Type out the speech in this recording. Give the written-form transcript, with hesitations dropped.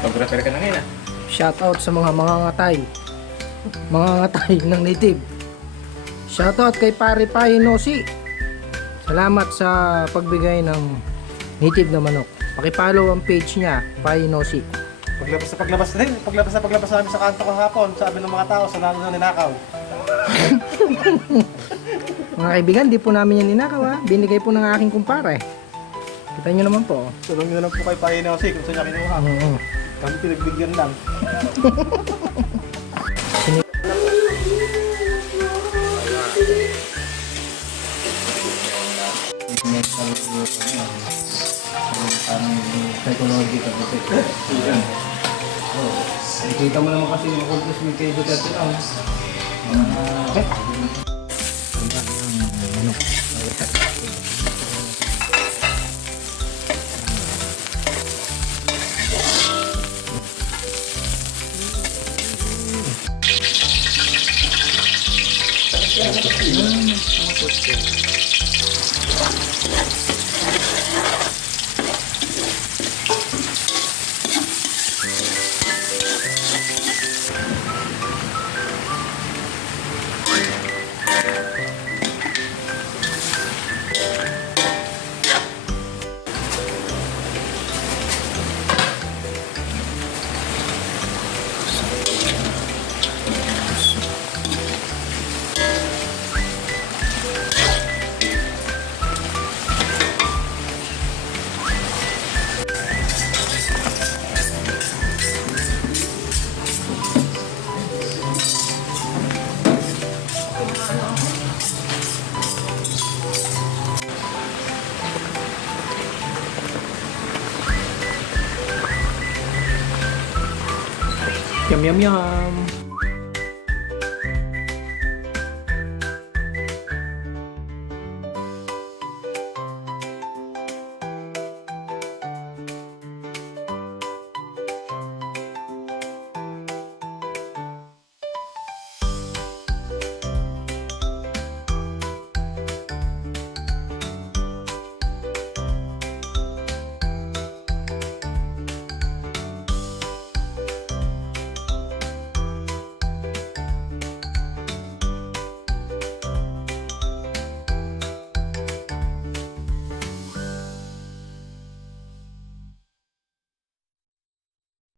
Pag-refer ka na ngayon ah. Shoutout sa mga mangangatay. Mangangatay ng native. Shoutout kay Pare Painosi. Salamat sa pagbigay ng native na manok. Paki-follow ang page niya, Painosi. Paglabas namin sa kanto kahapon, sabi ng mga tao, sa lalo na ninakaw. Mga kaibigan, di po namin yan ninakaw ha. Binigay po ng aking kumpare. Kita nyo naman po. Tulong nyo na lang po kay Painosi kung saan niya kinuha. Oo. Kami pinagbigyan lang. Psychological effect. Nakikita mo naman kasi yung accomplishment kay Duterte lang. Yum yum yum.